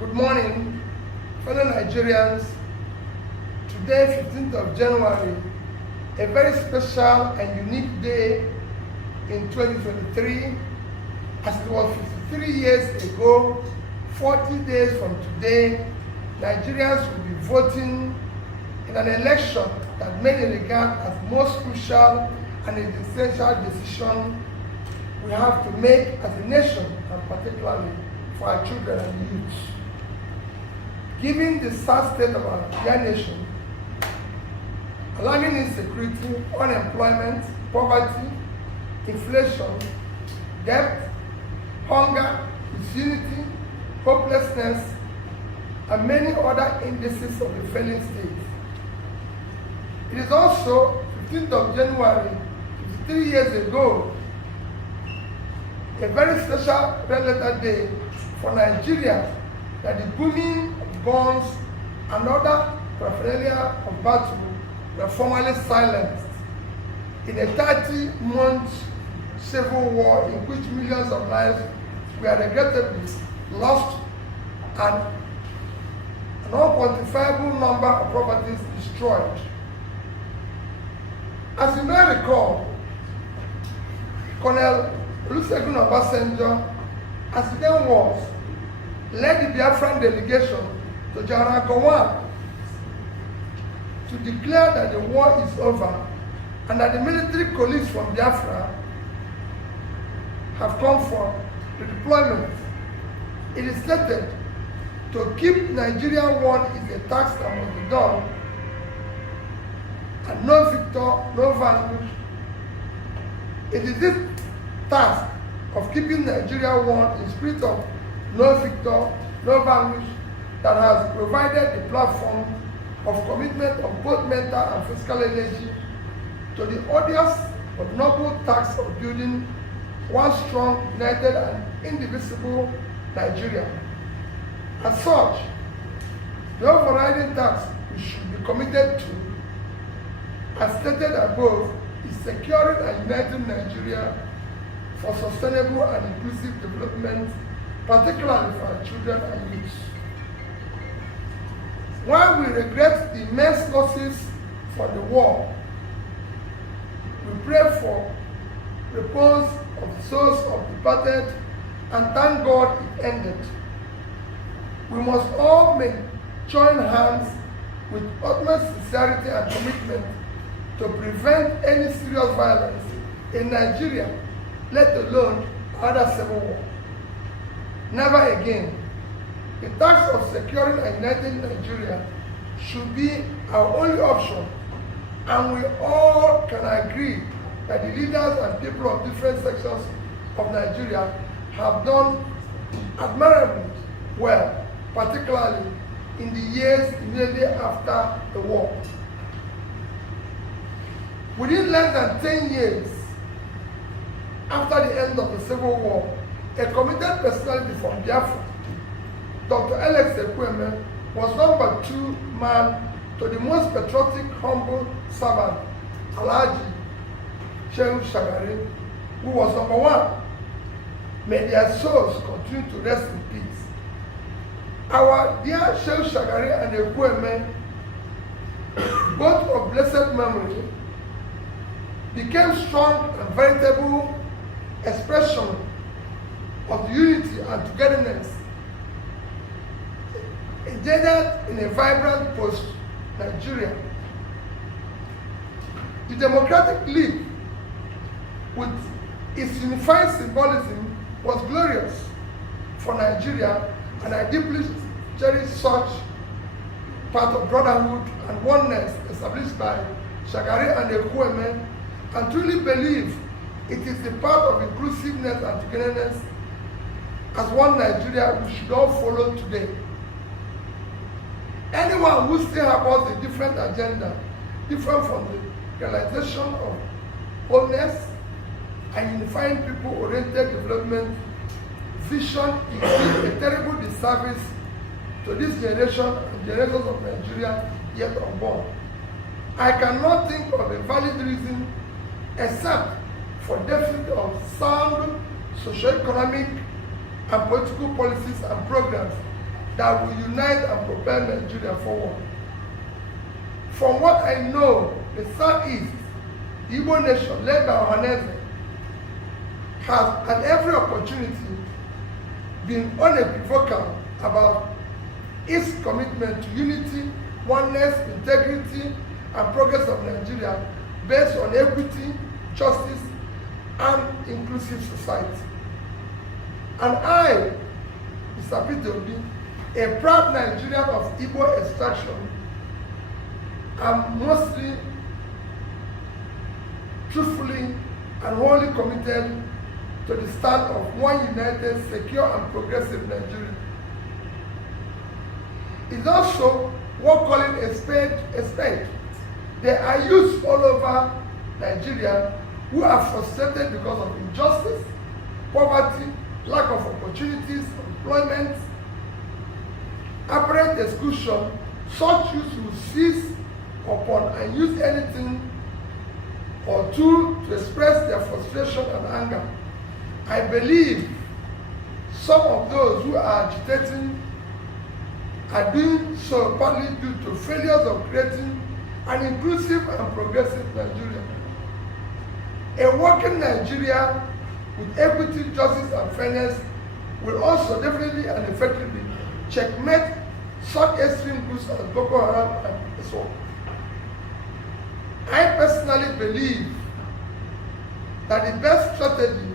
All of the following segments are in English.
Good morning, fellow Nigerians. Today, 15th of January, a very special and unique day in 2023, as it was 53 years ago, 40 days from today, Nigerians will be voting in an election that many regard as most crucial and an essential decision we have to make as a nation, and particularly for our children and youth. Given the sad state of our dear nation, alarming insecurity, unemployment, poverty, inflation, debt, hunger, disunity, hopelessness, and many other indices of a failing state. It is also 15th of January, 53 years ago, a very special red letter day for Nigeria, that the booming of guns and other paraphernalia of battle were formally silenced in a 30-month civil war in which millions of lives were regrettably lost and an unquantifiable number of properties destroyed. As you may recall, Colonel Olusegun Obasanjo, as he then was, led the Biafran delegation to Jarakowa to declare that the war is over and that the military colleagues from Biafra have come for redeployment. It is stated to keep Nigeria one is a task that must be done, and no victor, no vanquish. It is this task of keeping Nigeria one in spirit of no victor, no vanquish that has provided the platform of commitment of both mental and physical energy to the odious but noble task of building one strong, united, and indivisible Nigeria. As such, the overriding task we should be committed to, as stated above, is securing and uniting Nigeria for sustainable and inclusive development, particularly for our children and youth. While we regret the immense losses for the war, we pray for repose of the souls of the departed and thank God it ended. We must all join hands with utmost sincerity and commitment to prevent any serious violence in Nigeria, let alone other civil war. Never again. The task of securing and uniting Nigeria should be our only option, and we all can agree that the leaders and people of different sections of Nigeria have done admirably well, particularly in the years immediately after the war. Within less than 10 years after the end of the Civil War, a committed personality from Biafra, Dr. Alex Ekweme, was number 2 man to the most patriotic, humble servant, Alhaji Shehu Shagari, who was number 1. May their souls continue to rest in peace. Our dear Shehu Shagari and Ekweme, both of blessed memory, became strong and veritable expression of the unity and togetherness engendered in a vibrant post-Nigeria. The Democratic League, with its unified symbolism, was glorious for Nigeria, and I deeply cherish such part of brotherhood and oneness established by Shagari and Ekweme, and truly believe it is the path of inclusiveness and togetherness as one Nigeria we should all follow today. Anyone who still harbors a different agenda, different from the realization of wholeness and unifying people-oriented development vision, is a terrible disservice to this generation and generations of Nigeria yet unborn. I cannot think of a valid reason except for deficit of sound socio-economic and political policies and programs that will unite and propel Nigeria forward. From what I know, the Southeast, the Igbo nation led by Ohaneze, has at every opportunity been unequivocal about its commitment to unity, oneness, integrity, and progress of Nigeria based on equity, justice, and inclusive society. And I, Mr. Peter Obi, a proud Nigerian of Igbo extraction, am mostly, truthfully, and wholly committed to the start of one united, secure, and progressive Nigeria. It's also worth calling a spade a spade. There are youths all over Nigeria who are frustrated because of injustice, poverty, lack of opportunities, employment, apparent exclusion. Such youths will seize upon and use anything or tool to express their frustration and anger. I believe some of those who are agitating are doing so partly due to failures of creating an inclusive and progressive Nigeria. A working Nigeria with equity, justice, and fairness will also definitely and effectively checkmate such extreme groups as Boko Haram and ISWAP. I personally believe that the best strategy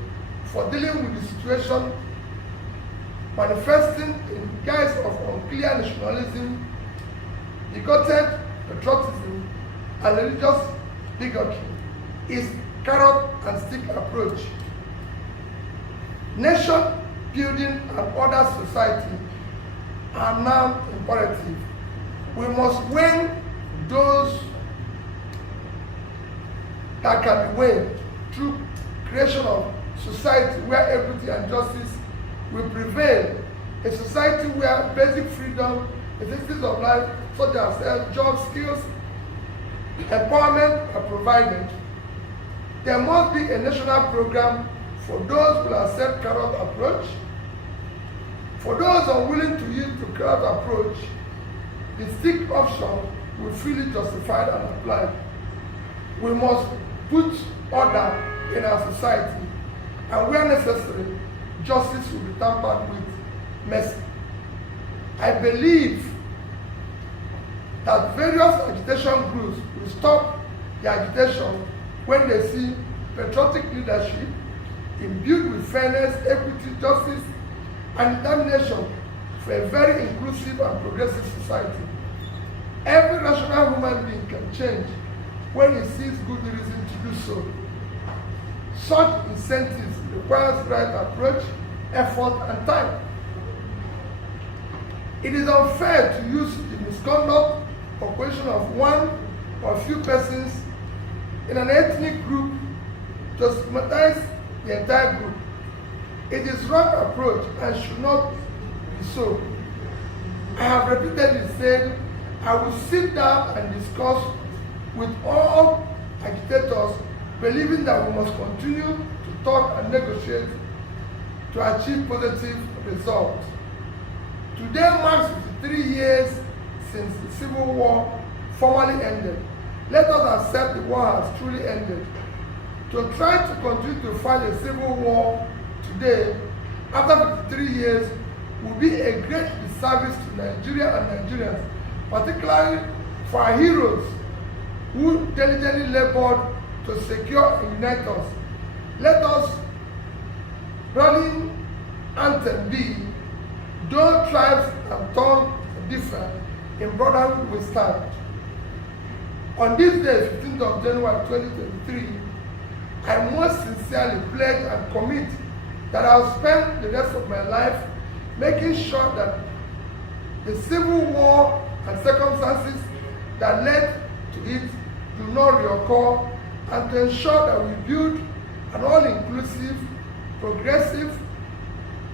for dealing with the situation manifesting in guise of unclear nationalism, bigoted patriotism, and religious bigotry is carrot and stick approach. Nation building and order society are now imperative. We must win those that can be won through creation of society where equity and justice will prevail, a society where basic freedom, necessities of life such as health, job, skills, empowerment are provided. There must be a national program for those who will accept carrot approach. For those unwilling to use the carrot approach, the stick option will feel it justified and applied. We must put order in our society, and where necessary, justice will be tampered with mercy. I believe that various agitation groups will stop the agitation when they see patriotic leadership imbued with fairness, equity, justice, and determination for a very inclusive and progressive society. Every rational human being can change when he sees good reason to do so. Such incentives requires right approach, effort, and time. It is unfair to use the misconduct or coercion of one or few persons in an ethnic group to stigmatize the entire group. It is wrong approach and should not be so. I have repeatedly said I will sit down and discuss with all agitators, believing that we must continue to talk and negotiate to achieve positive results. Today marks 53 years since the Civil War formally ended. Let us accept the war has truly ended. To try to continue to fight a civil war today, after 53 years, will be a great disservice to Nigeria and Nigerians, particularly for our heroes who diligently labored to secure and unite us. Let us rallying anthem be, though tribes and tongues differ, in brotherhood we stand. On this day, 15th of January 2023, I most sincerely pledge and commit that I'll spend the rest of my life making sure that the civil war and circumstances that led to it do not reoccur, and to ensure that we build an all-inclusive, progressive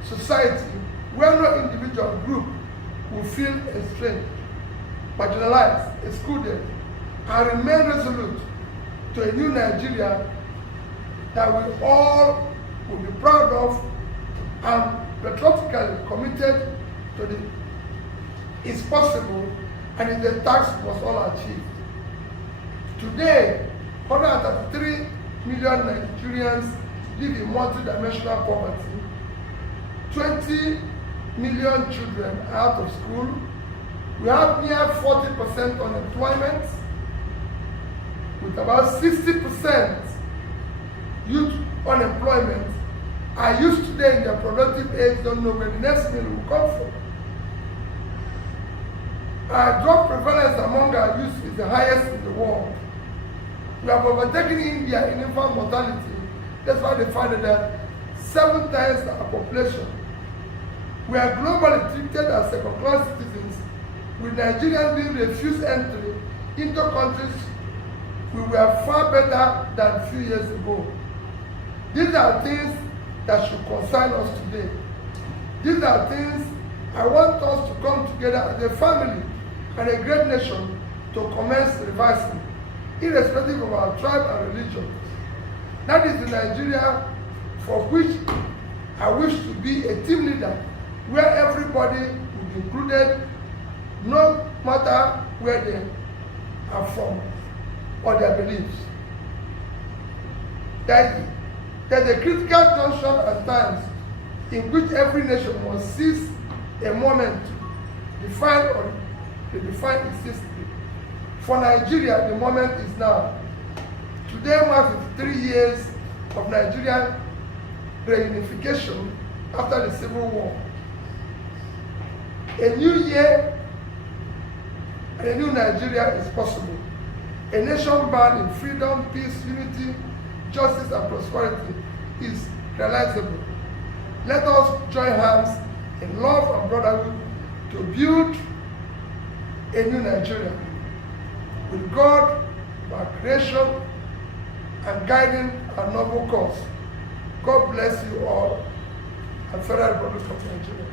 society where no individual group will feel estranged, marginalized, excluded, and remain resolute to a new Nigeria that we all will be proud of and patriotically committed to the is possible and is a task we must all achieve. Today, 133 million Nigerians live in multidimensional poverty. 20 million children are out of school. We have near 40% unemployment, with about 60% youth unemployment. Our youth today in their productive age don't know where the next meal will come from. Our drug prevalence among our youth is the highest in the world. We have overtaken India in infant mortality. That's why they found that 7 times our population. We are globally treated as second-class citizens, with Nigerians being refused entry into countries we were far better than a few years ago. These are things that should concern us today. These are things I want us to come together as a family and a great nation to commence reversing, irrespective of our tribe and religion. That is the Nigeria for which I wish to be a team leader, where everybody will be included, no matter where they are from or their beliefs. There's a critical junction at times in which every nation must seize a moment to define or redefine its history. For Nigeria, the moment is now. Today marks 53 years of Nigerian reunification after the Civil War. A new year and a new Nigeria is possible. A nation bound in freedom, peace, unity, justice, and prosperity is realizable. Let us join hands in love and brotherhood to build a new Nigeria with God, our creation, and guiding our noble cause. God bless you all, and Federal Republic of Nigeria.